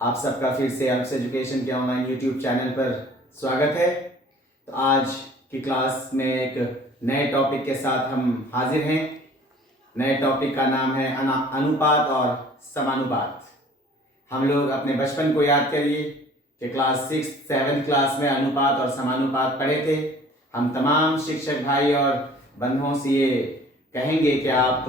आप सबका फिर से अल्प्स एजुकेशन के ऑनलाइन यूट्यूब चैनल पर स्वागत है। तो आज की क्लास में एक नए टॉपिक के साथ हम हाजिर हैं। नए टॉपिक का नाम है अनुपात और समानुपात। हम लोग अपने बचपन को याद करिए कि क्लास 6, 7 क्लास में अनुपात और समानुपात पढ़े थे। हम तमाम शिक्षक भाई और बंधुओं से ये कहेंगे कि आप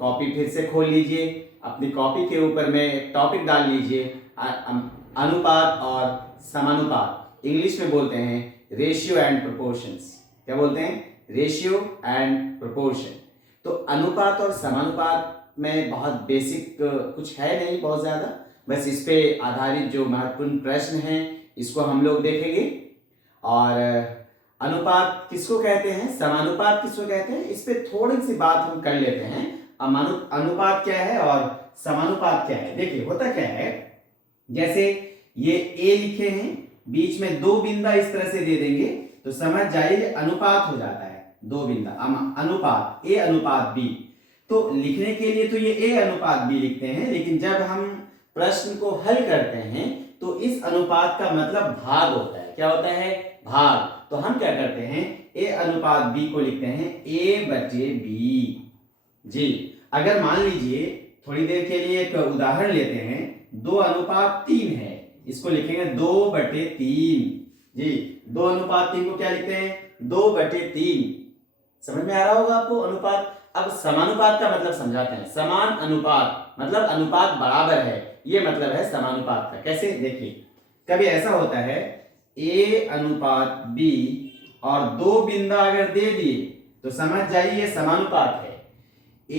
कॉपी फिर से खोल लीजिए, अपनी कॉपी के ऊपर में एक टॉपिक डाल लीजिए, अनुपात और समानुपात। इंग्लिश में बोलते हैं रेशियो एंड प्रोपोर्शंस। क्या बोलते हैं? Ratio and proportion. तो अनुपात और समानुपात में बहुत बेसिक कुछ है नहीं, बहुत ज़्यादा, बस इस पे आधारित जो महत्वपूर्ण प्रश्न हैं इसको हम लोग देखेंगे। और अनुपात किसको कहते हैं, समानुपात किसको कहते हैं, इस पे थोड़ी सी बात हम कर लेते हैं। अनुपात क्या है और समानुपात क्या है। देखिए होता क्या है, जैसे ये ए लिखे हैं, बीच में दो बिंदा इस तरह से दे देंगे तो समझ जाइए अनुपात हो जाता है। दो बिंदा अनुपात ए अनुपात बी। तो लिखने के लिए तो ये ए अनुपात बी लिखते हैं, लेकिन जब हम प्रश्न को हल करते हैं तो इस अनुपात का मतलब भाग होता है। क्या होता है? भाग। तो हम क्या करते हैं, ए अनुपात बी को लिखते हैं ए बटे बी। जी, अगर मान लीजिए थोड़ी देर के लिए एक उदाहरण लेते हैं, 2 अनुपात 3 है, इसको लिखेंगे 2 बटे 3। जी, 2 अनुपात 3 को क्या लिखते हैं? 2 बटे 3। समझ में आ रहा होगा आपको अनुपात। अब समानुपात का मतलब समझाते हैं। समान अनुपात मतलब अनुपात बराबर है, ये मतलब है समानुपात का। कैसे? देखिए, कभी ऐसा होता है ए अनुपात बी और 2 बिंदा अगर दे दिए तो समझ जाइए ये समानुपात है।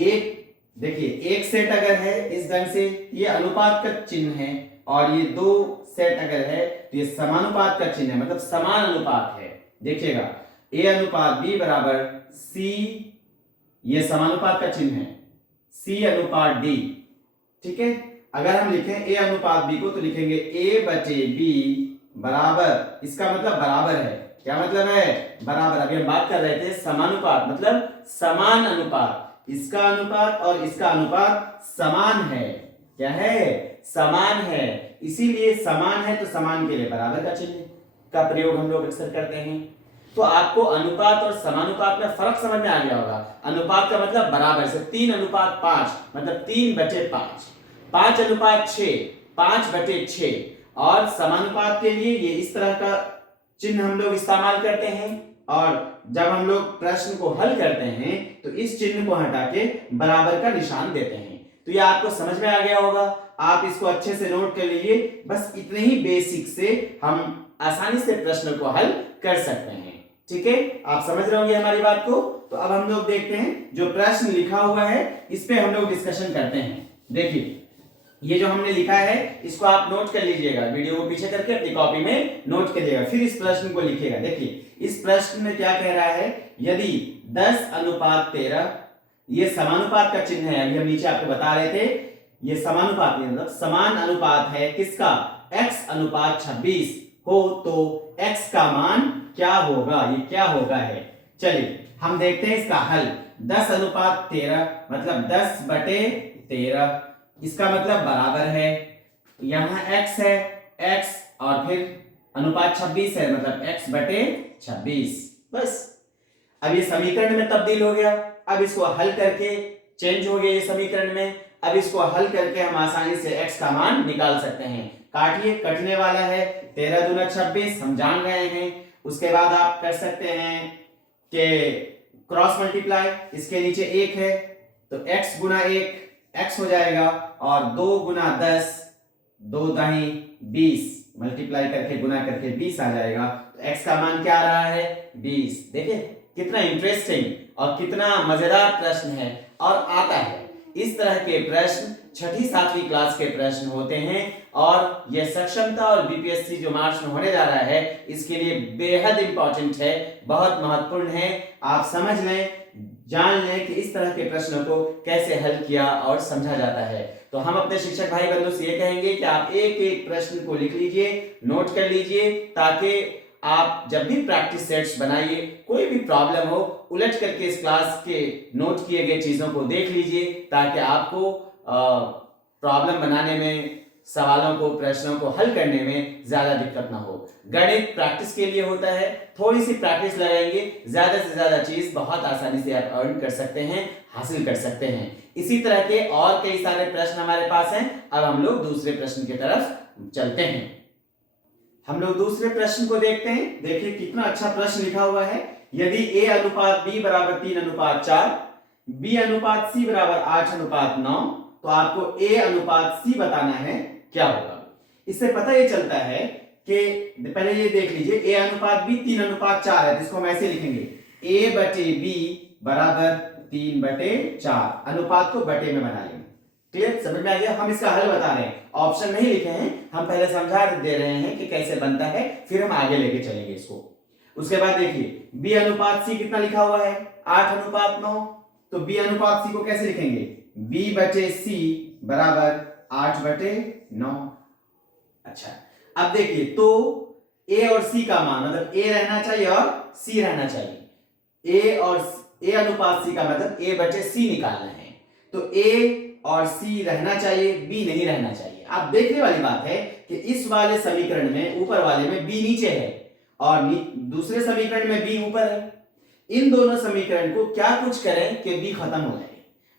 एक देखिए, एक सेट अगर है इस ढंग से, ये अनुपात का चिन्ह है, और ये 2 सेट अगर है तो ये समानुपात का चिन्ह है, मतलब समान अनुपात है। देखिएगा, ए अनुपात बी बराबर सी, ये समानुपात का चिन्ह है, सी अनुपात डी। ठीक है, अगर हम लिखें ए अनुपात बी को तो लिखेंगे ए बटे बी बराबर, इसका मतलब बराबर है। क्या मतलब है? बराबर। अभी हम बात कर रहे थे समानुपात मतलब समान अनुपात। इसका अनुपात और इसका अनुपात समान है। क्या है? समान है। इसीलिए समान है तो समान के लिए बराबर का चिन्ह का प्रयोग हम लोग अक्सर करते हैं। तो आपको अनुपात और समानुपात में फर्क समझ में आ गया होगा। अनुपात का मतलब बराबर से 3 अनुपात 5 मतलब 3 बटे 5, 5 अनुपात 6 5 बटे 6। और समानुपात के लिए ये इस तरह का चिन्ह हम लोग इस्तेमाल करते हैं, और जब हम लोग प्रश्न को हल करते हैं तो इस चिन्ह को हटा के बराबर का निशान देते हैं। तो ये आपको समझ में आ गया होगा। आप इसको अच्छे से नोट कर लीजिए। बस इतने ही बेसिक से हम आसानी से प्रश्न को हल कर सकते हैं। ठीक है, आप समझ रहे होंगे हमारी बात को। तो अब हम लोग देखते हैं जो प्रश्न लिखा हुआ है इस पे हम लोग डिस्कशन करते हैं। देखिए, ये जो हमने लिखा है इसको आप नोट कर लीजिएगा, वीडियो को पीछे करके अपनी कॉपी में नोट करिएगा, फिर इस प्रश्न को लिखिएगा। देखिए, इस प्रश्न में क्या कह रहा है, यदि 10 अनुपात 13, ये समानुपात का चिन्ह है, अभी हम नीचे आपको बता रहे थे, ये समानुपात मतलब समान अनुपात है किसका? x अनुपात 26 हो तो x का मान क्या होगा? ये क्या होगा है। चलिए हम देखते हैं इसका हल। 10 अनुपात 13 मतलब 10 बटे 13, इसका मतलब बराबर है, यहां x है, x और फिर अनुपात 26 है मतलब x बटे 26। बस, अब ये समीकरण में तब्दील हो गया। अब इसको हल करके चेंज हो गया ये समीकरण में। अब इसको हल करके हम आसानी से x का मान निकाल सकते हैं। काटिए, कटने वाला है, 13 दूना 26 हम जान गए हैं। उसके बाद आप कर सकते हैं कि क्रॉस मल्टीप्लाई, इसके नीचे 1 है तो x गुना 1 x हो जाएगा, और 2 गुना 10 2 दाही 20 मल्टीप्लाई करके गुना करके 20 आ जाएगा। तो x का मान क्या आ रहा है? 20। देखिए कितना इंटरेस्टिंग और कितना मजेदार प्रश्न है, और आता है। इस तरह के प्रश्न 6ठी 7वीं क्लास के प्रश्न होते हैं, और यह सक्षमता और बीपीएससी जो मार्च में होने जा रहा है इसके लिए बेहद इंपॉर्टेंट है, बहुत महत्वपूर्ण है। आप समझ लें, जान लें कि इस तरह के प्रश्नों को कैसे हल किया और समझा जाता है। तो हम अपने शिक्षक भाई बंधु से ये कहेंगे कि आप एक एक प्रश्न को लिख लीजिए, नोट कर लीजिए, ताकि आप जब भी प्रैक्टिस सेट्स बनाइए, कोई भी प्रॉब्लम हो, उलट करके इस क्लास के नोट किए गए चीजों को देख लीजिए, ताकि आपको प्रॉब्लम बनाने में सवालों को, प्रश्नों को हल करने में ज्यादा दिक्कत ना हो। गणित प्रैक्टिस के लिए होता है, थोड़ी सी प्रैक्टिस लगाएंगे, ज्यादा से ज्यादा चीज बहुत आसानी से आप अर्न कर सकते हैं, हासिल कर सकते हैं। इसी तरह के और कई सारे प्रश्न हमारे पास हैं। अब हम लोग दूसरे प्रश्न की तरफ चलते हैं। हम लोग दूसरे प्रश्न को देखते हैं। देखिए कितना अच्छा प्रश्न लिखा हुआ है। यदि a अनुपात b बराबर 3 अनुपात 4, b अनुपात c बराबर 8 अनुपात 9, तो आपको a अनुपात c बताना है, क्या होगा। इससे पता ये चलता है कि पहले ये देख लीजिए, a अनुपात b 3 अनुपात 4 है, जिसको हम ऐसे लिखेंगे a बटे b बराबर 3 बटे 4। अनुपात को बटे में बना लेंगे। क्लियर, समझ में आ गया। हम इसका हल बता रहे हैं, ऑप्शन नहीं लिखे हैं, हम पहले समझा दे रहे हैं कि कैसे बनता है, फिर हम आगे लेके चलेंगे इसको। उसके बाद देखिए b अनुपात c कितना लिखा हुआ है, 8 अनुपात 9, तो b अनुपात c को कैसे लिखेंगे, b बटे c बराबर 8 बटे 9। अच्छा, अब देखिए तो a और c का मान, मतलब a रहना चाहिए और c रहना चाहिए। a अनुपात c का मतलब a बटे c निकालना है, तो a और c रहना चाहिए, b नहीं रहना चाहिए। अब देखने वाली बात है कि इस वाले समीकरण में, ऊपर वाले में b नीचे है और दूसरे समीकरण में b ऊपर है। इन दोनों समीकरण को क्या कुछ करें कि b खत्म हो जाए।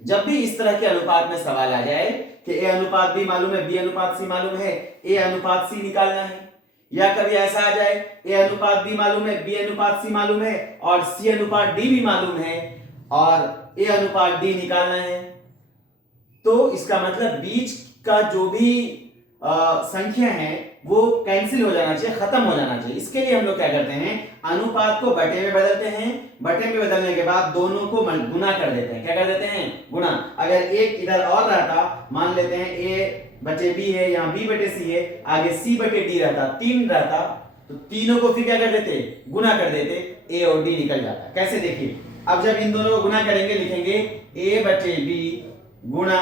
जब भी इस तरह के अनुपात में सवाल आ जाए कि a अनुपात b मालूम है, b अनुपात c मालूम है, a अनुपात c निकालना है, या कभी ऐसा आ जाए a अनुपात b मालूम है, b अनुपात c मालूम है और c अनुपात d भी मालूम है और a अनुपात d निकालना है, तो इसका मतलब बीच का जो भी संख्या है वो कैंसिल हो जाना चाहिए, खत्म हो जाना चाहिए। इसके लिए हम लोग क्या करते हैं, अनुपात को बटे में बदलते हैं। बटे में बदलने के बाद दोनों को गुना कर देते हैं। क्या कर देते हैं, गुना। अगर एक इधर और रहता, मान लेते हैं a बटे b है, यहाँ b बटे c है, आगे c बटे d रहता, 3 रहता, तो तीनों को फिर क्या कर देते, गुना कर देते, a और d निकल जाता। कैसे, देखिए अब जब इन दोनों को गुना करेंगे, लिखेंगे a बटे b गुणा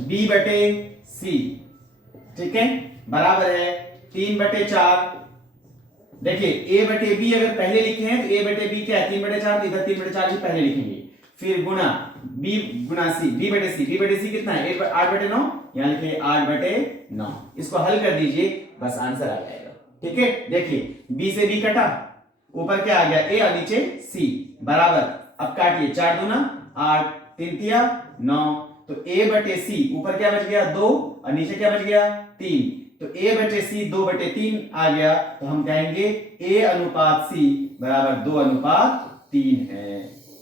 b बटे c, ठीक है, बराबर है 3 बटे 4। देखिए a बटे b अगर पहले लिखे हैं तो a बटे b क्या है, 3 बटे 4, तो इधर 3 बटे 4 ही पहले लिखेंगे, फिर गुणा b गुणा c, b बटे c कितना है, 8 बटे 9, यहाँ लिखे 8 बटे 9। इसको हल कर दीजिए, बस आंसर आ जाएगा। ठीक है, देखिए b से b कटा, ऊपर क्या आ गया a और नीचे c, बराबर, अब काटिए, 4 दूना 8, 3 तिया 9, तो a बटे c, ऊपर क्या बच गया 2 और नीचे क्या बच गया 3, तो a बटे c 2 बटे 3 आ गया, तो हम कहेंगे a अनुपात c बराबर 2 अनुपात 3 है।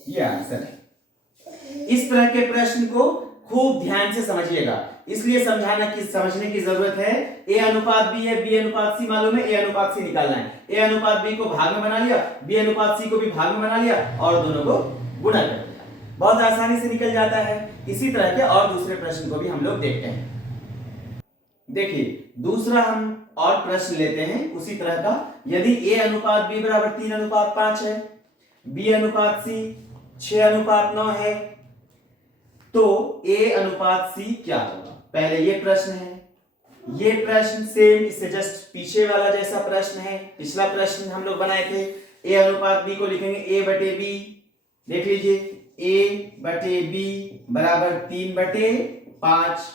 ये आंसर है। इस तरह के प्रश्न को खूब ध्यान से समझिएगा, इसलिए समझने की जरूरत है। a अनुपात b है, b अनुपात c मालूम है, a अनुपात c निकालना है। a अनुपात b को भाग में बना लिया, b अनुपात c को भी भाग में बना लिया और दोनों को गुणा कर दिया, बहुत आसानी से निकल जाता है। इसी तरह के और दूसरे प्रश्न को भी हम लोग देखते हैं। देखिए दूसरा हम और प्रश्न लेते हैं उसी तरह का। यदि a अनुपात b बराबर 3 अनुपात 5 है, b अनुपात c 6 अनुपात 9 है, तो a अनुपात c क्या होगा। पहले ये प्रश्न है, ये प्रश्न सेम इससे जस्ट पीछे वाला जैसा प्रश्न है, पिछला प्रश्न हम लोग बनाए थे। a अनुपात b को लिखेंगे a बटे b, देख लीजिए a बटे b बराबर 3 बटे 5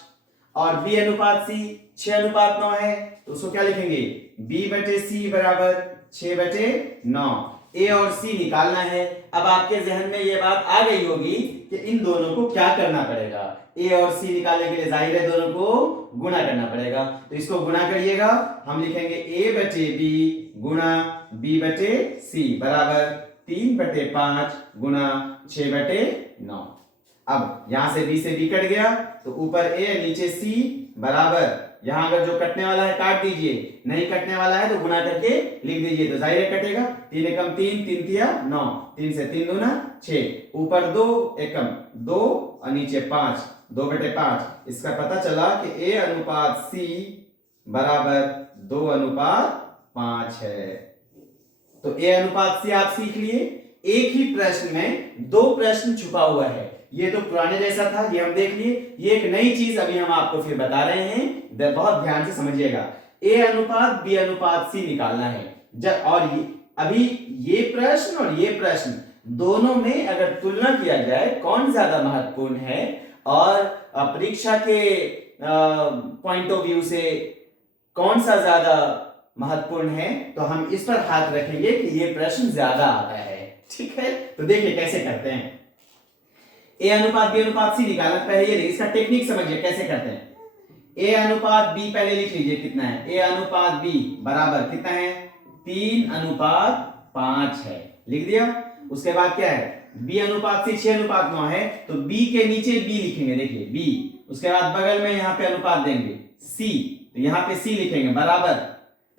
और b अनुपात c 6 अनुपात 9 है, तो उसको क्या लिखेंगे b बटे c बराबर 6 बटे 9। a और c निकालना है। अब आपके जहन में ये बात आ गई होगी कि इन दोनों को क्या करना पड़ेगा। a और c निकालने के लिए जाहिर है दोनों को गुणा करना पड़ेगा, तो इसको गुणा करिएगा। हम लिखेंगे a बटे b गुणा b बटे c बराबर 3 बटे 5 गुणा 6 बटे 9। अब यहां से b से b कट गया, तो ऊपर a नीचे c बराबर, यहां अगर जो कटने वाला है काट दीजिए, नहीं कटने वाला है तो गुणा करके लिख दीजिए, तो जाहिर है कटेगा। 3 एकम 3, 3 तिया 9, 3 से 3 दूना 6, ऊपर 2 एकम 2 और नीचे 5, 2 बटे 5। इसका पता चला कि a अनुपात c बराबर 2 अनुपात 5 है। तो a अनुपात c आप सीख लिए। एक ही प्रश्न में दो प्रश्न छुपा हुआ है, ये तो पुराने जैसा था, ये हम देख लिए। ये एक नई चीज अभी हम आपको फिर बता रहे हैं, बहुत ध्यान से समझिएगा। a अनुपात b अनुपात c निकालना है। और अभी ये प्रश्न और ये प्रश्न दोनों में अगर तुलना किया जाए कौन ज्यादा महत्वपूर्ण है और परीक्षा के पॉइंट ऑफ व्यू से कौन सा ज्यादा महत्वपूर्ण है, तो हम इस पर हाथ रखेंगे कि ये प्रश्न ज्यादा आता है। ठीक है, तो देखिए कैसे करते हैं। ए अनुपात बी अनुपात सी निकालना, पहले ये इसका टेक्निक समझिए कैसे करते हैं। ए अनुपात बी पहले लिख लीजिए कितना है, ए अनुपात बी बराबर कितना है 3:5 है, लिख दिया। उसके बाद क्या है, बी अनुपात सी 6:9 है, तो बी के नीचे बी लिखेंगे, देखिए बी। उसके बाद बगल में यहाँ पे अनुपात देंगे सी, तो यहाँ पे सी लिखेंगे बराबर,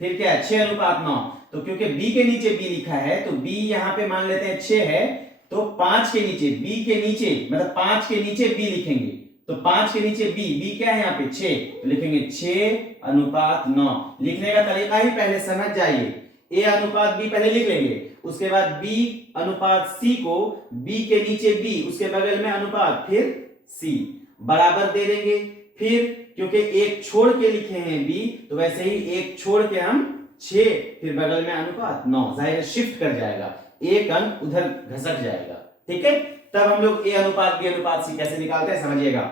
फिर क्या है 6:9, तो क्योंकि बी के नीचे बी लिखा है तो बी यहाँ पे मान लेते हैं 6 है, तो 5 के नीचे बी के नीचे मतलब 5 के नीचे बी लिखेंगे, तो 5 के नीचे बी, बी क्या है यहाँ पे 6, तो लिखेंगे 6:9। लिखने का तरीका ही पहले समझ जाइए। ए अनुपात बी पहले लिख लेंगे, उसके बाद बी अनुपात सी को बी के नीचे बी, उसके बगल में अनुपात, फिर सी बराबर दे देंगे। फिर क्योंकि एक छोड़ के लिखे हैं बी, तो वैसे ही एक छोड़ के हम 6, फिर बगल में अनुपात 9, जाहिर शिफ्ट कर जाएगा, एक अंक उधर घसक जाएगा। ठीक है, तब हम लोग ए अनुपात बी अनुपात सी कैसे निकालते हैं समझिएगा।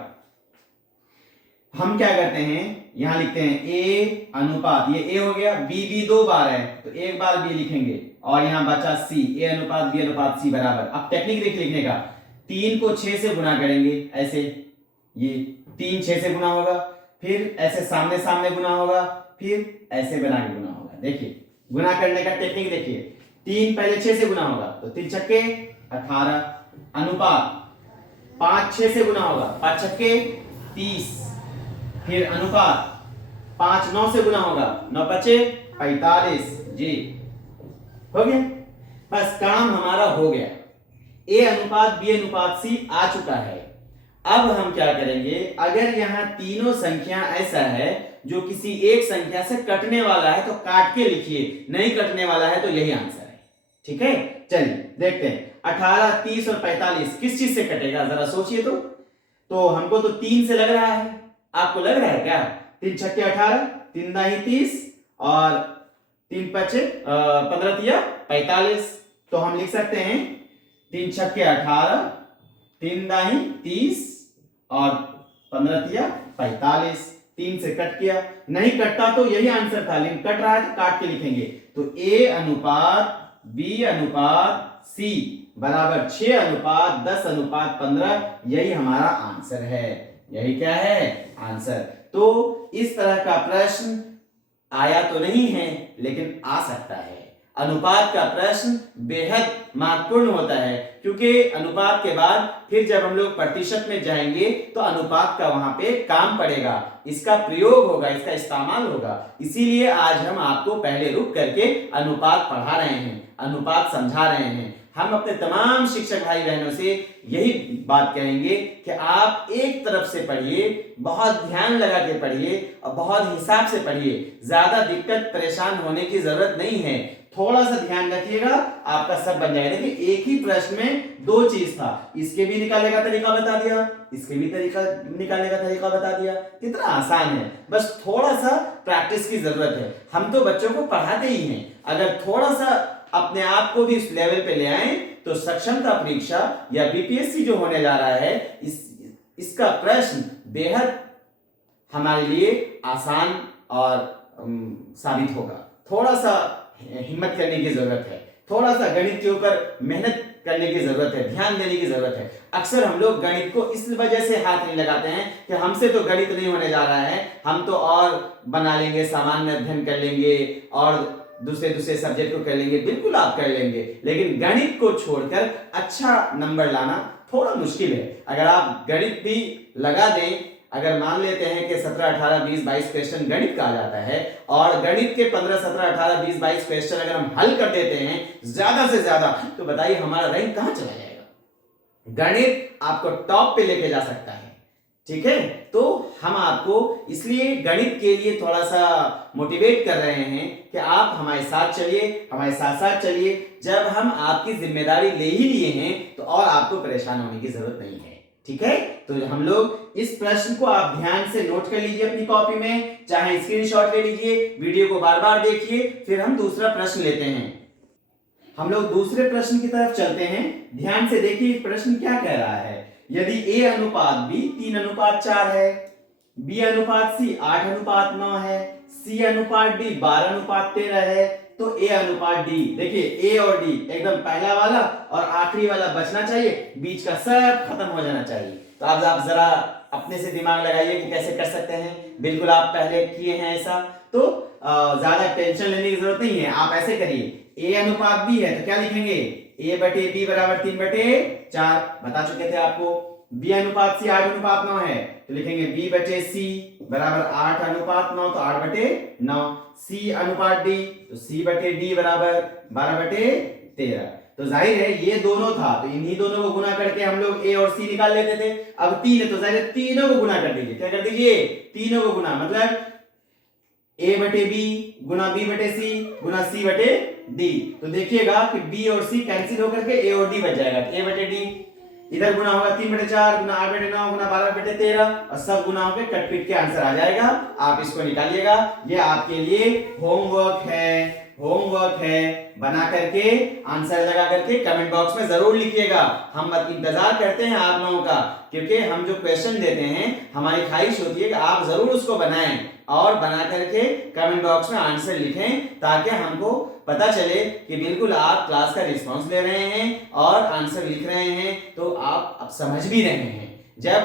हम क्या करते हैं, यहां लिखते हैं ए अनुपात, ये ए हो गया, बी बी 2 बार है तो एक बार बी लिखेंगे, और यहां बचा सी, ए अनुपात बी अनुपात सी बराबर। अब टेक्निक देख लिखने का, 3 को 6 से गुणा करेंगे, ऐसे ये 3 6 से गुणा होगा, फिर ऐसे सामने सामने गुणा होगा, फिर ऐसे बना के गुणा होगा। देखिए गुणा करने का टेक्निक देखिए, 3 पहले 6 से गुणा होगा, तो 3 छक्के 18, अनुपात 5 6 से गुणा होगा, 5 छक्के 30, फिर अनुपात 5 9 से गुणा होगा, 9 पचे 45, जी हो गया, बस काम हमारा हो गया। ए अनुपात बी अनुपात सी आ चुका है। अब हम क्या करेंगे, अगर यहां तीनों संख्या ऐसा है जो किसी एक संख्या से कटने वाला है तो काट के लिखिए, नहीं कटने वाला है तो यही आंसर है। ठीक है, चलिए देखते हैं 18 30 और 45 किस चीज से कटेगा, जरा सोचिए। तो हमको तो 3 से लग रहा है, आपको लग रहा है क्या? 3 छक्के 18, 3 दाही 30 और 3 पचे 15 तिया 45, तो हम लिख सकते हैं 3 छक्के 18, 3 दाही 30 और 15 तिया 45। 3 से कट किया, नहीं कटता तो यही आंसर था, लेकिन कट रहा है तो काट के लिखेंगे। तो ए अनुपात बी अनुपात सी बराबर 6:10:15, यही हमारा आंसर है। यही क्या है आंसर। तो इस तरह का प्रश्न आया तो नहीं है लेकिन आ सकता है। अनुपात का प्रश्न बेहद महत्वपूर्ण होता है, क्योंकि अनुपात के बाद फिर जब हम लोग प्रतिशत में जाएंगे तो अनुपात का वहां पे काम पड़ेगा, इसका प्रयोग होगा, इसका इस्तेमाल होगा। इसीलिए आज हम आपको पहले रुक करके अनुपात पढ़ा रहे हैं, अनुपात समझा रहे हैं। हम अपने तमाम शिक्षक भाई बहनों से यही बात कहेंगे कि आप एक तरफ से पढ़िए, बहुत ध्यान लगा के पढ़िए और बहुत हिसाब से पढ़िए। ज्यादा दिक्कत परेशान होने की जरूरत नहीं है, थोड़ा सा ध्यान रखिएगा, आपका सब बन जाएगा। देखिए एक ही प्रश्न में 2 चीज था, इसके भी निकालने का तरीका बता दिया, इसके भी तरीका निकालने का तरीका बता दिया। कितना आसान है, बस थोड़ा सा प्रैक्टिस की जरूरत है। हम तो बच्चों को पढ़ाते ही हैं, अगर थोड़ा सा अपने आप को भी इस लेवल पे ले आए तो सक्षमता परीक्षा या बीपीएससी जो होने जा रहा है, इसका प्रश्न बेहद हमारे लिए आसान और साबित होगा। थोड़ा सा हिम्मत करने की जरूरत है, थोड़ा सा गणित के ऊपर मेहनत करने की जरूरत है, ध्यान देने की जरूरत है। अक्सर हम लोग गणित को इस वजह से हाथ नहीं लगाते हैं कि हमसे तो गणित नहीं होने जा रहा है, हम तो और बना लेंगे, सामान्य अध्ययन कर लेंगे और दूसरे सब्जेक्ट को कर लेंगे। बिल्कुल आप कर लेंगे, लेकिन गणित को छोड़कर अच्छा नंबर लाना थोड़ा मुश्किल है। अगर आप गणित भी लगा दें, अगर मान लेते हैं कि 17 18 20 22 क्वेश्चन गणित का आ जाता है और गणित के 15 17 18 20 22 क्वेश्चन अगर हम हल कर देते हैं ज्यादा से ज्यादा, तो बताइए हमारा रैंक कहां चला जाएगा। गणित आपको टॉप पे लेके जा सकता है। ठीक है, तो हम आपको इसलिए गणित के लिए थोड़ा सा मोटिवेट कर रहे हैं कि आप हमारे साथ चलिए, हमारे साथ साथ चलिए। जब हम आपकी जिम्मेदारी ले ही लिए हैं तो और आपको परेशान होने की जरूरत नहीं है। ठीक है, तो हम लोग इस प्रश्न को आप ध्यान से नोट कर लीजिए अपनी कॉपी में, चाहे स्क्रीनशॉट ले लीजिए, वीडियो को बार बार देखिए, फिर हम दूसरा प्रश्न लेते हैं। हम लोग दूसरे प्रश्न की तरफ चलते हैं। ध्यान से देखिए प्रश्न क्या कह रहा है। यदि a अनुपात b 3:4 है, बी अनुपात सी 8:9 है, सी अनुपात डी 12:13 है, तो ए अनुपात डी, देखिए ए और डी एकदम पहला वाला और आखिरी वाला बचना चाहिए, बीच का सब खत्म हो जाना चाहिए। तो अब आप जरा अपने से दिमाग लगाइए कि कैसे कर सकते हैं। बिल्कुल आप पहले किए हैं ऐसा, तो ज्यादा टेंशन लेने की जरूरत नहीं है। आप ऐसे करिए, ए अनुपात बी है तो क्या लिखेंगे, ए बटे बी बराबर 3/4 बता चुके थे आपको। बी अनुपात सी 8:9 है तो लिखेंगे बी बटे सी बराबर 8:9, तो 8/9। सी अनुपात डी तो सी बटे डी बराबर 12/13। तो जाहिर है ये दोनों था तो इन्हीं दोनों को गुना करके हम लोग ए और सी निकाल लेते थे। अब 3 है तो जाहिर है तीनों को गुना कर दीजिए। क्या कर दीजिए, तीनों को गुना, मतलब ए बटे बी गुना बी बटे सी गुना सी बटे डी। तो देखिएगा कि बी और सी कैंसिल होकर के ए और डी बच जाएगा। ए बटे डी इधर गुना होगा 3/4 गुना 8/9 गुना 12/13 और सब गुना होकर कटपीट के आंसर आ जाएगा। आप इसको निकालिएगा, ये आपके लिए होमवर्क है, होमवर्क है। बना करके आंसर लगा करके कमेंट बॉक्स में जरूर लिखिएगा। हम इंतजार करते हैं आप लोगों का, क्योंकि हम जो क्वेश्चन देते हैं हमारी ख्वाहिश होती है कि आप जरूर उसको बनाएं और बना करके कमेंट बॉक्स में आंसर लिखें, ताकि हमको पता चले कि बिल्कुल आप क्लास का रिस्पांस ले रहे हैं और आंसर लिख रहे हैं, तो आप अब समझ भी रहे हैं। जब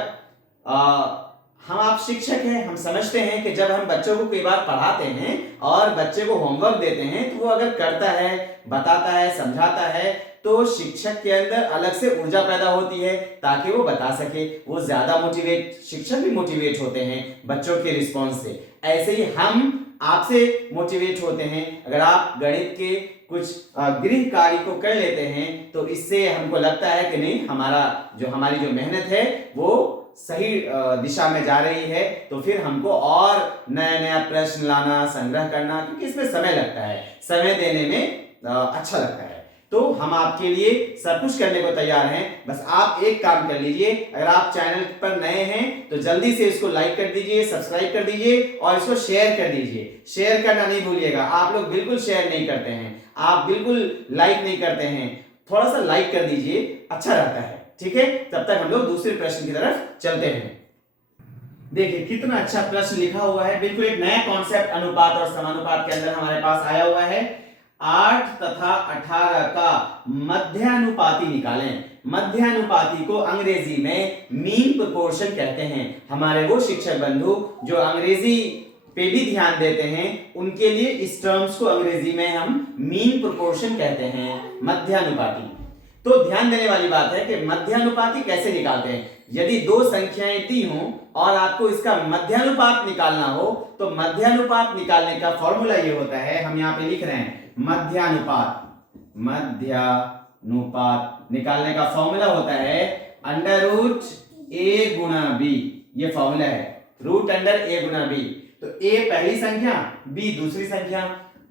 हम आप शिक्षक हैं, हम समझते हैं कि जब हम बच्चों को कई बार पढ़ाते हैं और बच्चे को होमवर्क देते हैं तो वो अगर करता है, बताता है, समझाता है, तो शिक्षक के अंदर अलग से ऊर्जा पैदा होती है ताकि वो बता सके, वो ज्यादा मोटिवेट, शिक्षक भी मोटिवेट होते हैं बच्चों के रिस्पॉन्स से। ऐसे ही हम आपसे मोटिवेट होते हैं। अगर आप गणित के कुछ गृह कार्य को कर लेते हैं तो इससे हमको लगता है कि नहीं, हमारी जो मेहनत है वो सही दिशा में जा रही है। तो फिर हमको और नया नया प्रश्न लाना, संग्रह करना, क्योंकि इसमें समय लगता है, समय देने में अच्छा लगता है। तो हम आपके लिए सब कुछ करने को तैयार हैं। बस आप एक काम कर लीजिए, अगर आप चैनल पर नए हैं तो जल्दी से इसको लाइक कर दीजिए, सब्सक्राइब कर दीजिए और इसको शेयर कर दीजिए। शेयर करना नहीं भूलिएगा। आप लोग बिल्कुल शेयर नहीं करते हैं, आप बिल्कुल लाइक नहीं करते हैं। थोड़ा सा लाइक कर दीजिए, अच्छा रहता है। ठीक है, तब तक हम लोग दूसरे प्रश्न की तरफ चलते हैं। देखिए कितना अच्छा प्रश्न लिखा हुआ है, बिल्कुल एक नया कॉन्सेप्ट अनुपात और समानुपात के अंदर हमारे पास आया हुआ है। 8 तथा 18 का मध्यानुपाती निकालें। मध्यानुपाती को अंग्रेजी में मीन प्रोपोर्शन कहते हैं। हमारे वो शिक्षक बंधु जो अंग्रेजी पे भी ध्यान देते हैं, उनके लिए इस टर्म्स को अंग्रेजी में हम मीन प्रोपोर्शन कहते हैं, मध्यानुपाती। तो ध्यान देने वाली बात है कि मध्यानुपाती कैसे निकालते हैं। यदि दो संख्याएं दी हों और आपको इसका मध्यानुपात निकालना हो तो मध्यानुपात निकालने का फॉर्मूला ये होता है, हम यहां पे लिख रहे हैं मध्यानुपात। मध्यानुपात निकालने का फॉर्मूला होता है √a गुणा b। ये फॉर्मूला है, √a गुणा b। तो a पहली संख्या, b दूसरी संख्या।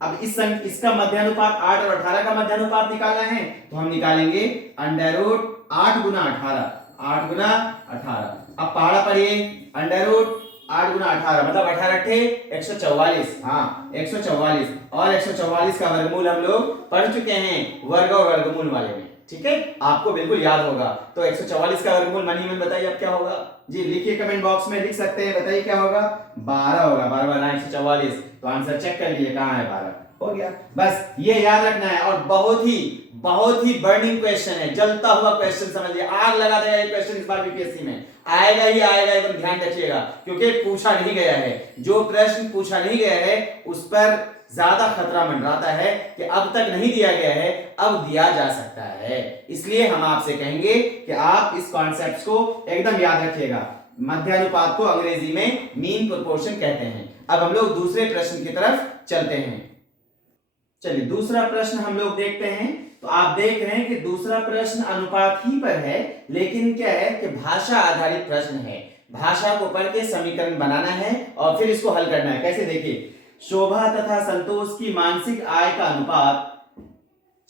अब इसका मध्यानुपात 8 और 18 का मध्यानुपात निकालना है तो हम निकालेंगे √8 गुना 18। 8 गुना 18। अब पहाड़ा पढ़िए, √8 गुना 18 मतलब 18 × 144। हाँ 144, और 144 का वर्गमूल हम लोग पढ़ चुके हैं वर्ग और वर्गमूल वाले में। ठीक है, आपको बिल्कुल याद होगा। तो 144 का वर्गमूल मन ही मन बताइए अब क्या होगा जी, लिखिए कमेंट बॉक्स में, लिख सकते हैं, बताइए क्या होगा। 12 होगा। 12 × 144, तो आंसर चेक कर लीजिए कहां है, 12 हो गया। बस ये याद रखना है, और बहुत ही बर्निंग क्वेश्चन है, जलता हुआ क्वेश्चन, समझिए आग लगा देगा ये क्वेश्चन इस बार बीपीएससी में आएगा ही आएगा, एकदम ध्यान रखिएगा, क्योंकि पूछा नहीं गया है। जो प्रश्न पूछा नहीं गया है उस पर ज्यादा खतरा मंडराता है कि अब तक नहीं दिया गया है, अब दिया जा सकता है। इसलिए हम आपसे कहेंगे कि आप इस कॉन्सेप्ट को एकदम याद रखिएगा। मध्यानुपात को अंग्रेजी में मीन प्रोपोर्शन कहते हैं। अब हम लोग दूसरे प्रश्न की तरफ चलते हैं। चलिए दूसरा प्रश्न हम लोग देखते हैं। तो आप देख रहे हैं कि दूसरा प्रश्न अनुपात ही पर है, लेकिन क्या है कि भाषा आधारित प्रश्न है। भाषा को पढ़ के समीकरण बनाना है और फिर इसको हल करना है। कैसे, देखिए, शोभा तथा संतोष की मानसिक आय का अनुपात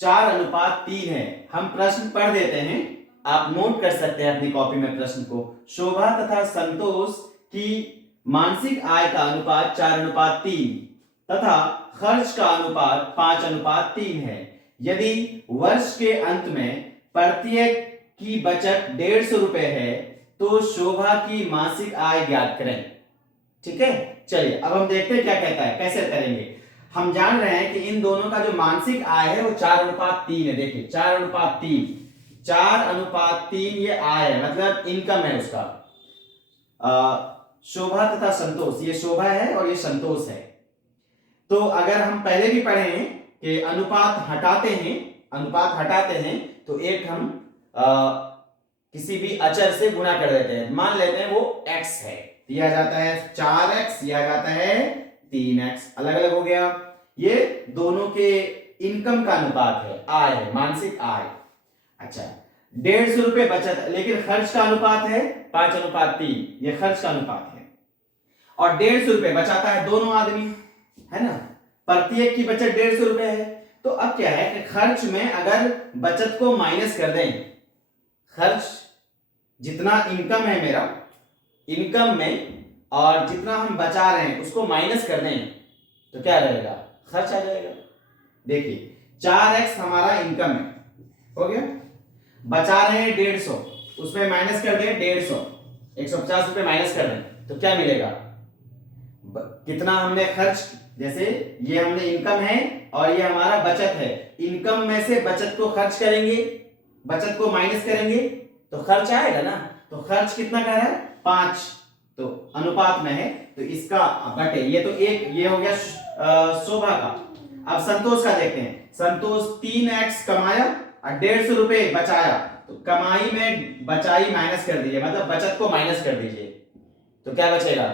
4:3 है। हम प्रश्न पढ़ देते हैं, आप नोट कर सकते हैं अपनी कॉपी में प्रश्न को। शोभा तथा संतोष की मानसिक आय का अनुपात 4:3 तथा खर्च का अनुपात 5:3 है। यदि वर्ष के अंत में प्रत्येक की बचत 150 रुपए है तो शोभा की मासिक आय ज्ञात करें। ठीक है, चलिए अब हम देखते हैं क्या कहता है, कैसे करेंगे। हम जान रहे हैं कि इन दोनों का जो मानसिक आय है वो 4:3 है। देखिए 4:3, 4:3 ये आय है, मतलब इनकम है उसका। शोभा तथा संतोष, ये शोभा है और ये संतोष है। तो अगर हम पहले भी पढ़े हैं कि अनुपात हटाते हैं तो एक हम किसी भी अचर से गुणा कर देते हैं। मान लेते हैं वो x है, दिया जाता है 4x, दिया जाता है 3x, अलग अलग हो गया। ये दोनों के इनकम का अनुपात है, आय है, मानसिक आय। अच्छा, 150 रुपए बचत, लेकिन खर्च का अनुपात है 5:3, ये खर्च का अनुपात है। और 150 रुपए बचाता है दोनों आदमी, है ना, प्रत्येक की बचत 150 रुपए है। तो अब क्या है कि खर्च में अगर बचत को माइनस कर दें, खर्च जितना इनकम है मेरा, इनकम में और जितना हम बचा रहे हैं उसको माइनस कर दें तो क्या रहेगा, खर्च आ जाएगा। देखिए 4x हमारा इनकम है, हो गया, बचा रहे हैं 150, उसमें माइनस कर दें 150, 150 रुपए माइनस कर दें तो क्या मिलेगा, कितना हमने खर्च, जैसे ये हमने इनकम है और ये हमारा बचत है, इनकम में से बचत को खर्च करेंगे, बचत को माइनस करेंगे तो खर्च आएगा ना। तो खर्च कितना कर रहा है, 5, तो अनुपात में है तो इसका बटे, ये तो एक, ये हो गया शोभा का। अब संतोष का देखते हैं। संतोष 3x कमाया और 150 रुपए बचाया, तो कमाई में बचाई माइनस कर दीजिए, मतलब बचत को माइनस कर दीजिए तो क्या बचेगा,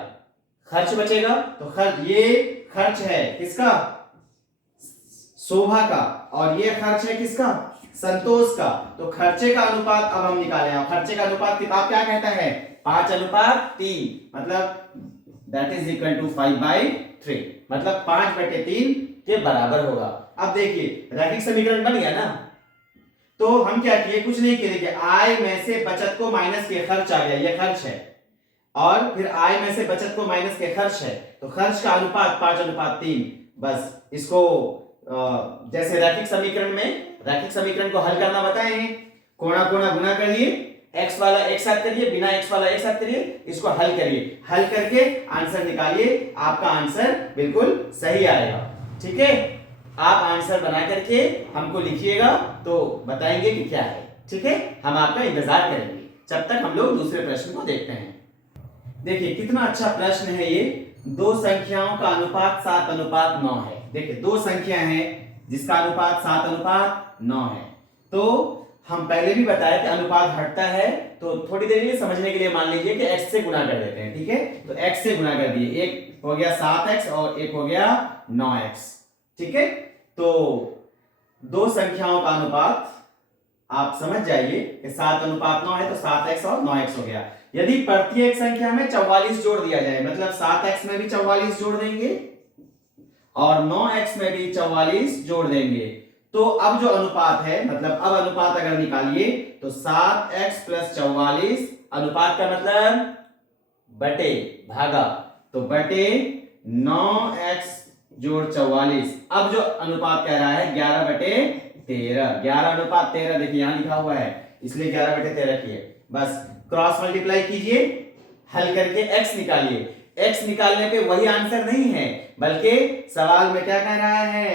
खर्च बचेगा। तो खर्च, ये खर्च है किसका, शोभा का, और ये खर्च है किसका, संतोष का। तो खर्चे का अनुपात अब हम निकालें, और खर्चे का अनुपात किताब क्या कहता है, 5:3, मतलब दैट इज इक्वल टू 5/3, मतलब 5/3 के बराबर होगा। अब देखिए रैखिक समीकरण बन गया ना। तो हम क्या किए, कुछ नहीं किए, देखिए आय में से बचत को माइनस किए, खर्च आ गया, ये खर्च है, और फिर आय में से बचत को माइनस के खर्च है, तो खर्च का अनुपात 5:3। बस इसको जैसे रैखिक समीकरण को हल करना बताए हैं, कोना कोना गुना करिए, x वाला एक साथ करिए, बिना x वाला एक साथ करिए, इसको हल करिए, हल करके आंसर निकालिए, आपका आंसर बिल्कुल सही आएगा। ठीक है, आप आंसर बना करके हमको लिखिएगा तो बताएंगे कि क्या है। ठीक है, हम आपका इंतजार करेंगे, जब तक हम लोग दूसरे प्रश्न को देखते हैं। देखिए कितना अच्छा प्रश्न है ये, दो संख्याओं का अनुपात 7:9 है। देखिए दो संख्या है जिसका अनुपात 7:9 है। तो हम पहले भी बताया कि अनुपात हटता है, तो थोड़ी देर लिए समझने के लिए मान लीजिए कि x से गुणा कर देते हैं। ठीक है, तो x से गुणा कर दिए, एक हो गया 7x और एक हो गया 9x। ठीक है, तो दो संख्याओं का अनुपात आप समझ जाइए कि 7:9 है, तो 7x और 9x हो गया। यदि प्रत्येक संख्या में 44 जोड़ दिया जाए, मतलब 7x में भी 44 जोड़ देंगे और 9x में भी 44 जोड़ देंगे, तो अब जो अनुपात है, मतलब अब अनुपात अगर निकालिए तो 7x + 44, अनुपात का मतलब बटे भागा, तो बटे 9x जोड़ 44। अब जो अनुपात कह रहा है 11/13, 11:13, देखिए यहां लिखा हुआ है, इसलिए 11/13 किए। बस क्रॉस मल्टीप्लाई कीजिए, हल करके x निकालिए। x निकालने पे वही आंसर नहीं है, बल्कि सवाल में क्या कह रहा है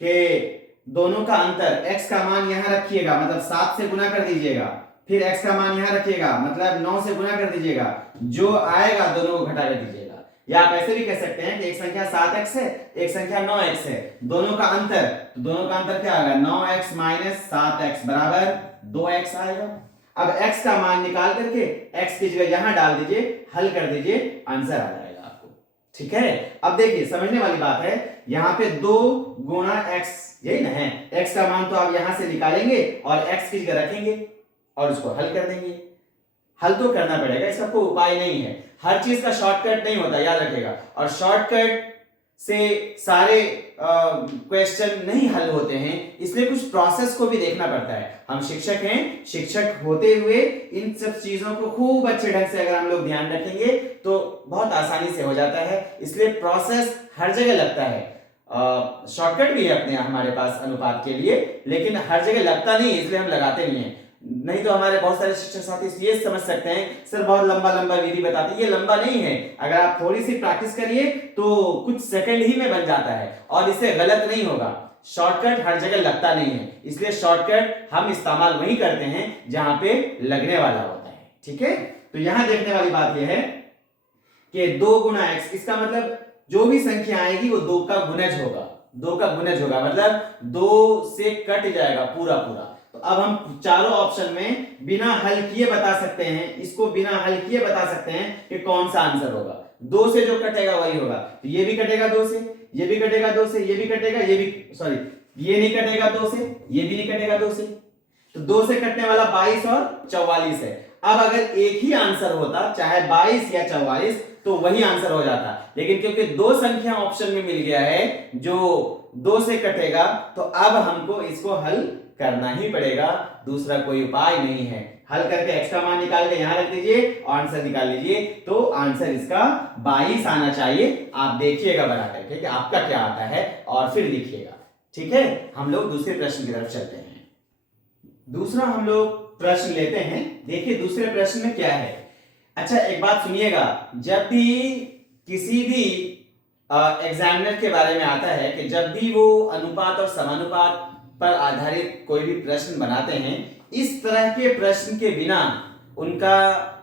कि दोनों का अंतर, x का मान यहां रखिएगा, मतलब 7 से गुना कर दीजिएगा, फिर x का मान यहां रखिएगा, मतलब 9 से गुना कर दीजिएगा, जो आएगा दोनों को घटा कर दीजिएगा। या आप ऐसे भी कह सकते हैं कि एक संख्या 7x है, एक संख्या 9x है, दोनों का अंतर, तो दोनों का अंतर क्या होगा, 9x - 7x बराबर 2x आएगा। अब x का मान निकाल करके x की जगह यहां डाल दीजिए, हल कर दीजिए, आंसर आ जाएगा आपको। ठीक है, अब देखिए समझने वाली बात है, यहां पे 2 गुणा x, यही ना है, x का मान तो आप यहां से निकालेंगे और x की जगह रखेंगे और उसको हल कर देंगे। हल तो करना पड़ेगा, इसका कोई उपाय नहीं है, हर चीज का शॉर्टकट नहीं होता, याद रखिएगा। और शॉर्टकट से सारे क्वेश्चन नहीं हल होते हैं, इसलिए कुछ प्रोसेस को भी देखना पड़ता है। हम शिक्षक हैं, शिक्षक होते हुए इन सब चीजों को खूब अच्छे ढंग से अगर हम लोग ध्यान रखेंगे तो बहुत आसानी से हो जाता है। इसलिए प्रोसेस हर जगह लगता है, शॉर्टकट भी है अपने हमारे पास अनुपात के लिए, लेकिन हर जगह लगता नहीं है, इसलिए हम लगाते नहीं है। नहीं तो हमारे बहुत सारे शिक्षक साथी ये समझ सकते हैं सर बहुत लंबा लंबा विधि बताते हैं, ये लंबा नहीं है। अगर आप थोड़ी सी प्रैक्टिस करिए तो कुछ सेकंड ही में बन जाता है और इससे गलत नहीं होगा। शॉर्टकट हर जगह लगता नहीं है, इसलिए शॉर्टकट हम इस्तेमाल वही करते हैं जहां पे लगने वाला होता है। ठीक है, तो यहां देखने वाली बात यह है कि 2 गुना x, इसका मतलब जो भी संख्या आएगी वो 2 का गुणज होगा, 2 का गुणज होगा, मतलब 2 से कट जाएगा पूरा पूरा। तो अब हम चारों ऑप्शन में बिना हल किए बता सकते हैं, इसको बिना हल किए बता सकते हैं कि कौन सा आंसर होगा। 2 से जो कटेगा वही होगा, तो ये भी कटेगा 2 से, ये भी कटेगा 2 से, ये भी कटेगा, ये भी सॉरी ये नहीं कटेगा 2 से, ये भी नहीं कटेगा 2 से, तो 2 से कटने वाला 22 और 44 है। अब अगर एक ही आंसर होता चाहे 22 या 44 तो वही आंसर हो जाता, लेकिन क्योंकि 2 संख्या ऑप्शन में मिल गया है जो 2 से कटेगा तो अब हमको इसको हल करना ही पड़ेगा, दूसरा कोई उपाय नहीं है। हल करके x का मान निकाल के यहां रख दीजिए और आंसर निकाल लीजिए, तो आंसर इसका 22 आना चाहिए। आप देखिएगा बनाकर, ठीक है, आपका क्या आता है और फिर लिखिएगा। ठीक है, हम लोग दूसरे प्रश्न की तरफ चलते हैं। दूसरा हम लोग प्रश्न लेते हैं। देखिए दूसरे प्रश्न में क्या है। अच्छा एक बात सुनिएगा, जब भी किसी भी एग्जामिनर के बारे में आता है कि जब भी वो अनुपात और समानुपात पर आधारित कोई भी प्रश्न बनाते हैं, इस तरह के प्रश्न के बिना उनका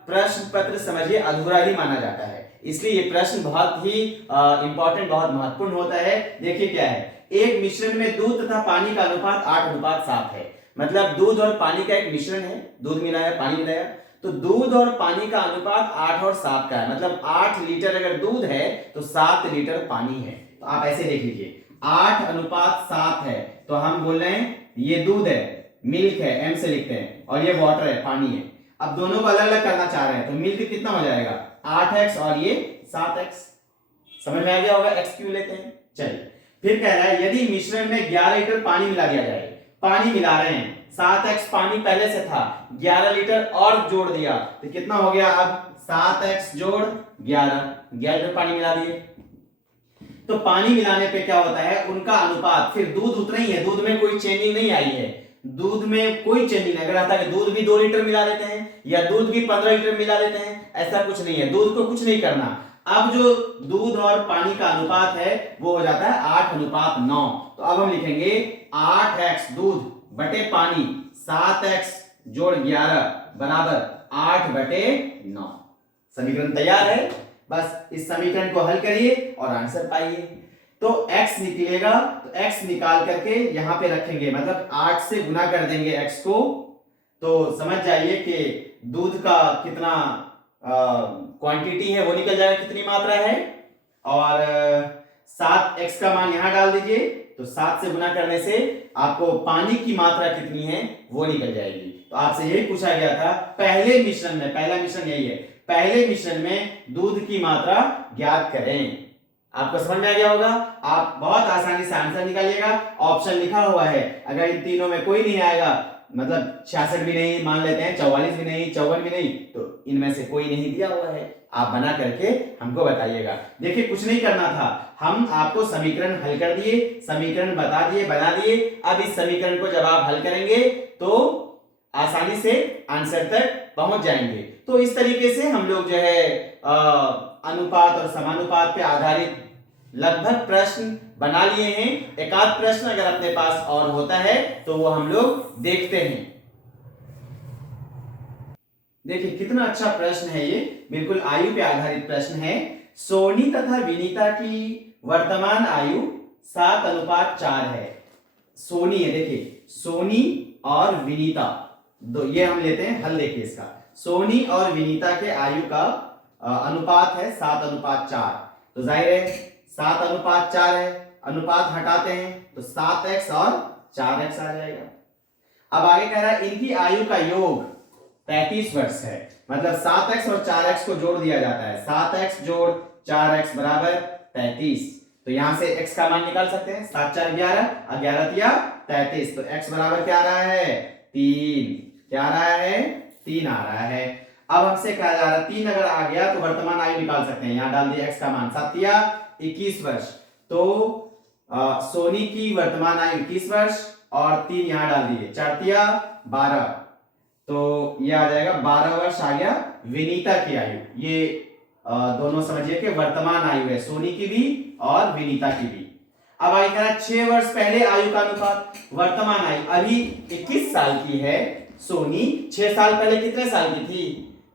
प्रश्न पत्र समझिए अधूरा ही माना जाता है। इसलिए ये प्रश्न बहुत ही इंपॉर्टेंट, बहुत महत्वपूर्ण होता है। देखिए क्या है, एक मिश्रण में दूध तथा पानी का अनुपात 8:7 है, मतलब दूध और पानी का एक मिश्रण है, दूध मिलाया पानी मिलाया, तो दूध और पानी का अनुपात 8 और 7 का है, मतलब 8 लीटर अगर दूध है तो 7 लीटर पानी है। तो आप ऐसे देख लीजिए 8:7 है, तो हम बोल रहे हैं ये दूध है, मिल्क है, एम से लिखते हैं, और ये वाटर है, पानी है। अब दोनों को अलग अलग करना चाह रहे हैं, तो मिल्क कितना हो जाएगा 8x और ये 7x। समझ में आ गया होगा x क्यों लेते हैं। चलिए फिर कह रहा है यदि मिश्रण में 11 लीटर पानी मिला दिया जाए, पानी मिला रहे हैं, 7x पानी पहले से था, 11 लीटर और जोड़ दिया तो कितना हो गया, अब 7x जोड़ 11 लीटर पानी मिला दिए। तो पानी मिलाने पे क्या होता है, उनका अनुपात, फिर दूध उतना ही है, दूध में कोई चेंजिंग नहीं आई है, दूध में कोई चेंजिंग नहीं। अगर आता है दूध भी 2 लीटर मिला देते हैं या दूध भी 15 लीटर मिला देते हैं, ऐसा कुछ नहीं है, दूध को कुछ नहीं करना। अब जो दूध और पानी का अनुपात है वो हो जाता है 8:9। तो अब हम लिखेंगे 8x दूध बटे पानी 7x जोड़ 11 बराबर 8/9। समीकरण तैयार है, बस इस समीकरण को हल करिए और आंसर पाइए। तो x निकलेगा, तो x निकाल करके यहां पे रखेंगे, मतलब 8 से गुना कर देंगे x को, तो समझ जाइए कि दूध का कितना क्वांटिटी है वो निकल जाएगा, कितनी मात्रा है, और 7x का मान यहां डाल दीजिए, तो 7 से गुना करने से आपको पानी की मात्रा कितनी है वो निकल जाएगी। तो आपसे यही पूछा गया था पहले मिश्रण में, पहला मिश्रण यही है, पहले मिश्रण में दूध की मात्रा ज्ञात करें। आपको समझ में आ गया होगा, आप बहुत आसानी से आंसर निकालिएगा। ऑप्शन लिखा हुआ है, अगर इन तीनों में कोई नहीं आएगा, मतलब 66 भी नहीं मान लेते हैं, 44 भी नहीं, 54 भी नहीं, तो इनमें से कोई नहीं दिया हुआ है, आप बना करके हमको बताइएगा। देखिए कुछ नहीं करना था, हम आपको समीकरण हल कर दिए, समीकरण बता दिए, बना दिए। अब इस समीकरण को जब आप हल करेंगे तो आसानी से आंसर तक पहुंच जाएंगे। तो इस तरीके से हम लोग जो है अनुपात और समानुपात पे आधारित लगभग प्रश्न बना लिए हैं। एक आध प्रश्न अगर अपने पास और होता है तो वो हम लोग देखते हैं। देखिए कितना अच्छा प्रश्न है ये, बिल्कुल आयु पे आधारित प्रश्न है। सोनी तथा विनीता की वर्तमान आयु 7:4 है। सोनी है, देखिए सोनी और विनीता, दो ये हम लेते हैं हल। देखिए इसका, सोनी और विनीता के आयु का अनुपात है 7:4, तो जाहिर है 7:4 है, अनुपात हटाते हैं तो 7x और 4x आ जाएगा। अब आगे कह रहा है इनकी आयु का योग 35 वर्ष है, मतलब 7x और 4x को जोड़ दिया जाता है, 7x जोड़ 4x बराबर 35। तो यहां से x का मान निकाल सकते हैं, 7 4 11, 11 तिया 33, तो x बराबर क्या आ रहा है 3, क्या आ रहा है 3 आ रहा है। अब हमसे कहा जा रहा है 3 अगर आ गया तो वर्तमान आयु निकाल सकते हैं, यहां डाल दिया x का मान 7 तिया 21 वर्ष, तो सोनी की वर्तमान आयु 21 वर्ष और 3 यहां डाल दिए, 4 तिया 12, तो ये आ जाएगा 12 वर्ष आ गया विनीता की आयु। ये दोनों समझिए कि वर्तमान आयु है, सोनी की भी और विनीता की भी। अब आगे कह रहा है 6 वर्ष पहले आयु का अनुपात। वर्तमान आयु अभी 21 साल की है सोनी, 6 साल पहले कितने साल की थी?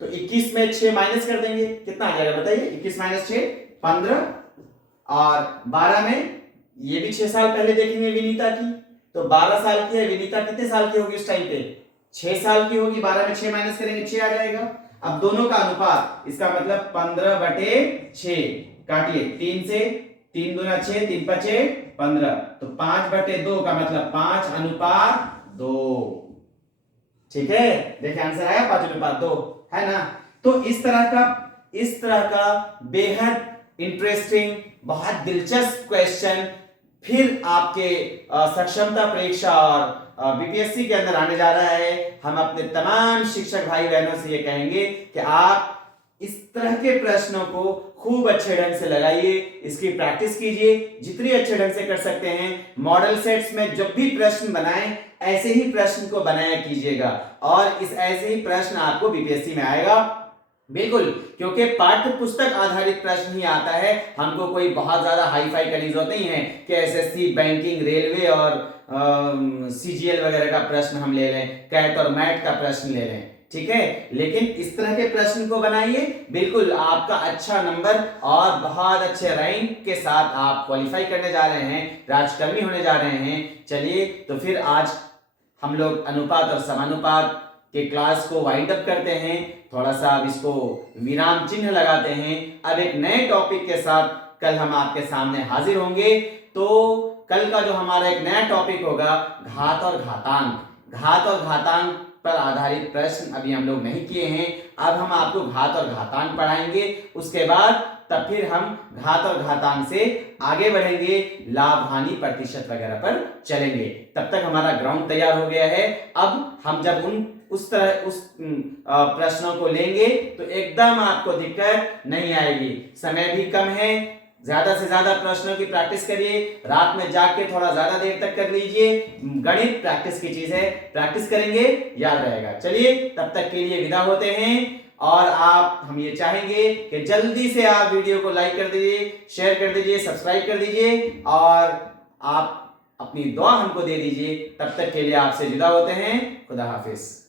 तो 21 में 6 माइनस कर देंगे, कितना आ जाएगा बताइए? 21 माइनस 6 15, और 12 में ये भी 6 साल पहले देखेंगे विनीता की, तो 12 साल की है विनीता, कितने साल की होगी उस टाइम पे? 6 साल की होगी। 12 में 6 माइनस करेंगे 6 आ जाएगा। अब दोनों का अनुपात, इसका मतलब 15/6, काटिए 3 से, 3 दूना 6, 3 5 15, तो 5/2 का मतलब 5:2। ठीक है, देखिए आंसर आया 5:2, है ना? तो इस तरह का बेहद इंटरेस्टिंग, बहुत दिलचस्प क्वेश्चन फिर आपके सक्षमता परीक्षा और बीपीएससी के अंदर आने जा रहा है। हम अपने तमाम शिक्षक भाई बहनों से ये कहेंगे कि आप इस तरह के प्रश्नों को खूब अच्छे ढंग से लगाइए, इसकी प्रैक्टिस कीजिए जितनी अच्छे ढंग से कर सकते हैं। मॉडल सेट्स में जब भी प्रश्न बनाएं, ऐसे ही प्रश्न को बनाया कीजिएगा, और इस ऐसे ही प्रश्न आपको बीपीएससी में आएगा बिल्कुल, क्योंकि पाठ्य पुस्तक आधारित प्रश्न ही आता है। हमको कोई बहुत ज्यादा हाई फाई करने की जरूरत नहीं है कि एसएससी, बैंकिंग, रेलवे और सीजीएल वगैरह का प्रश्न हम ले लें, कैट और मैट का प्रश्न ले लें, ठीक है? लेकिन इस तरह के प्रश्न को बनाइए, बिल्कुल आपका अच्छा नंबर और बहुत अच्छे रैंक के साथ आप क्वालिफाई करने जा रहे हैं, राजकर्मी होने जा रहे हैं। चलिए, तो फिर आज हम लोग अनुपात और समानुपात के क्लास को वाइंड अप करते हैं, थोड़ा सा अब इसको विराम चिन्ह लगाते हैं। अब एक नए टॉपिक के साथ कल हम आपके सामने हाजिर होंगे। तो कल का जो हमारा एक नया टॉपिक होगा, घात और घातांक। घात और घातांक पर आधारित प्रश्न अभी हम लोग नहीं किए हैं, अब हम आपको घात और घातांक पढ़ाएंगे। उसके बाद तब फिर हम घात और घातांक से आगे बढ़ेंगे, लाभ हानि प्रतिशत वगैरह पर चलेंगे। तब तक हमारा ग्राउंड तैयार हो गया है। अब हम जब उस प्रश्नों को लेंगे तो एकदम आपको दिक्कत नहीं आएगी। समय भी कम है, ज्यादा से ज्यादा प्रश्नों की प्रैक्टिस करिए, रात में जाग के थोड़ा ज्यादा देर तक कर लीजिए। गणित प्रैक्टिस की चीज है, प्रैक्टिस करेंगे याद रहेगा। चलिए, तब तक के लिए विदा होते हैं, और हम ये चाहेंगे कि जल्दी से आप वीडियो को लाइक कर दीजिए, शेयर कर दीजिए, सब्सक्राइब कर दीजिए, और आप अपनी दुआ हमको दे दीजिए। तब तक के लिए आपसे विदा होते हैं। खुदा हाफिज।